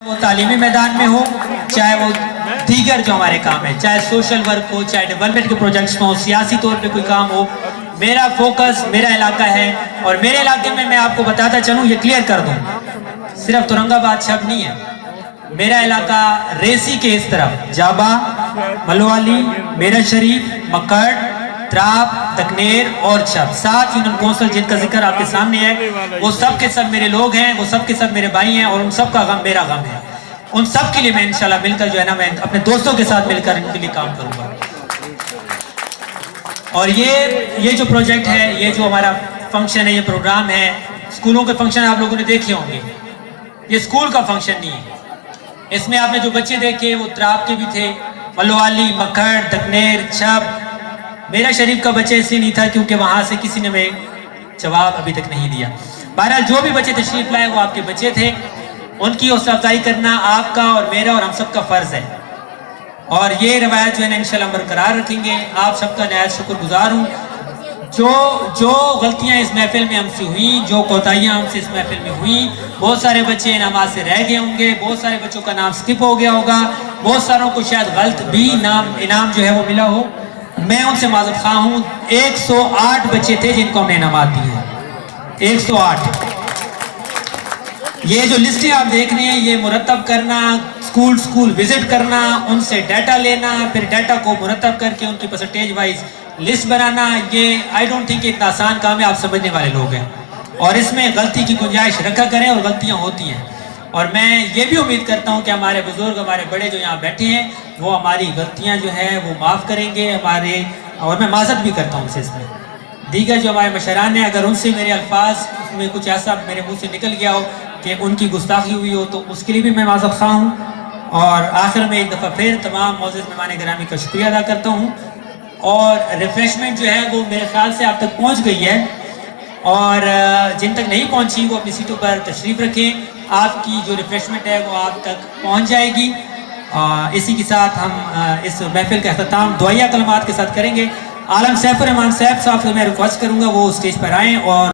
وہ تعلیمی میدان میں ہو، چاہے وہ دیگر جو ہمارے کام ہیں، چاہے سوشل ورک ہو، چاہے ڈیولپمنٹ کے پروجیکٹس ہوں، سیاسی طور پہ کوئی کام ہو، میرا فوکس میرا علاقہ ہے۔ اور میرے علاقے میں آپ کو بتاتا چلوں، یہ کلیئر کر دوں، صرف ترنگا باد شب نہیں ہے، میرا علاقہ ریسی کے اس طرف جابا، ملوالی، میرا شریف، مکڑ، تراب، تکنیر اور چھب، 7 یونین کونسل جن کا ذکر آپ کے سامنے ہے، وہ سب کے سب میرے لوگ ہیں، وہ سب کے سب میرے بھائی ہیں، اور ان سب کا غم میرا غم ہے۔ ان سب کے لیے میں انشاءاللہ مل کر جو ہے نا، میں اپنے دوستوں کے ساتھ مل کر ان کے لیے کام کروں گا۔ اور یہ جو پروجیکٹ ہے، یہ جو ہمارا فنکشن ہے، یہ پروگرام ہے، اسکولوں کے فنکشن آپ لوگوں نے دیکھے ہوں گے، یہ اسکول کا فنکشن نہیں ہے۔ اس میں آپ نے جو بچے دیکھے وہ تراب کے بھی تھے، ملوالی، مکھڑ، تکنیر، چھب، میرا شریف کا بچہ اس لیے نہیں تھا کیونکہ وہاں سے کسی نے میں جواب ابھی تک نہیں دیا۔ بہرحال جو بھی بچے تشریف لائے وہ آپ کے بچے تھے، ان کی حوصلہ افزائی کرنا آپ کا اور میرا اور ہم سب کا فرض ہے، اور یہ روایت جو ہے نا انشاءاللہ برقرار رکھیں گے۔ آپ سب کا نہایت شکر گزار ہوں۔ جو غلطیاں اس محفل میں ہم سے ہوئیں، جو کوتاہیاں ہم سے اس محفل میں ہوئیں، بہت سارے بچے نماز سے رہ گئے ہوں گے، بہت سارے بچوں کا نام سکپ ہو گیا ہوگا، بہت ساروں کو شاید غلط بھی انعام جو ہے وہ ملا ہو، میں ان سے معذرت خواہ ہوں۔ 108 بچے تھے جن کو ہم نے انعامات دی ہیں، 108۔ یہ جو لسٹیں آپ دیکھ رہے ہیں، یہ مرتب کرنا، سکول وزٹ کرنا، ان سے ڈیٹا لینا، پھر ڈیٹا کو مرتب کر کے ان کی پرسنٹیج وائز لسٹ بنانا، یہ آئی ڈونٹ تھنک اتنا آسان کام ہے، آپ سمجھنے والے لوگ ہیں، اور اس میں غلطی کی گنجائش رکھا کریں، اور غلطیاں ہوتی ہیں، اور میں یہ بھی امید کرتا ہوں کہ ہمارے بزرگ، ہمارے بڑے جو یہاں بیٹھے ہیں، وہ ہماری غلطیاں جو ہیں وہ معاف کریں گے اور میں معذرت بھی کرتا ہوں ان سے اس میں۔ دیگر جو ہمارے مشران ہیں، اگر ان سے میرے الفاظ میں کچھ ایسا میرے منہ سے نکل گیا ہو کہ ان کی گستاخی ہوئی ہو تو اس کے لیے بھی میں معذرت خواہ ہوں۔ اور آخر میں ایک دفعہ پھر تمام معزز مہمان گرامی کا شکریہ ادا کرتا ہوں، اور ریفریشمنٹ جو ہے وہ میرے خیال سے آپ تک پہنچ گئی ہے، اور جن تک نہیں پہنچی وہ اپنی سیٹوں پر تشریف رکھیں، آپ کی جو ریفریشمنٹ ہے وہ آپ تک پہنچ جائے گی۔ اسی کے ساتھ ہم اس محفل کا اختتام دعائیہ کلمات کے ساتھ کریں گے۔ عالم سیف الرحمان صاحب سے میں ریکویسٹ کروں گا وہ اسٹیج پر آئیں اور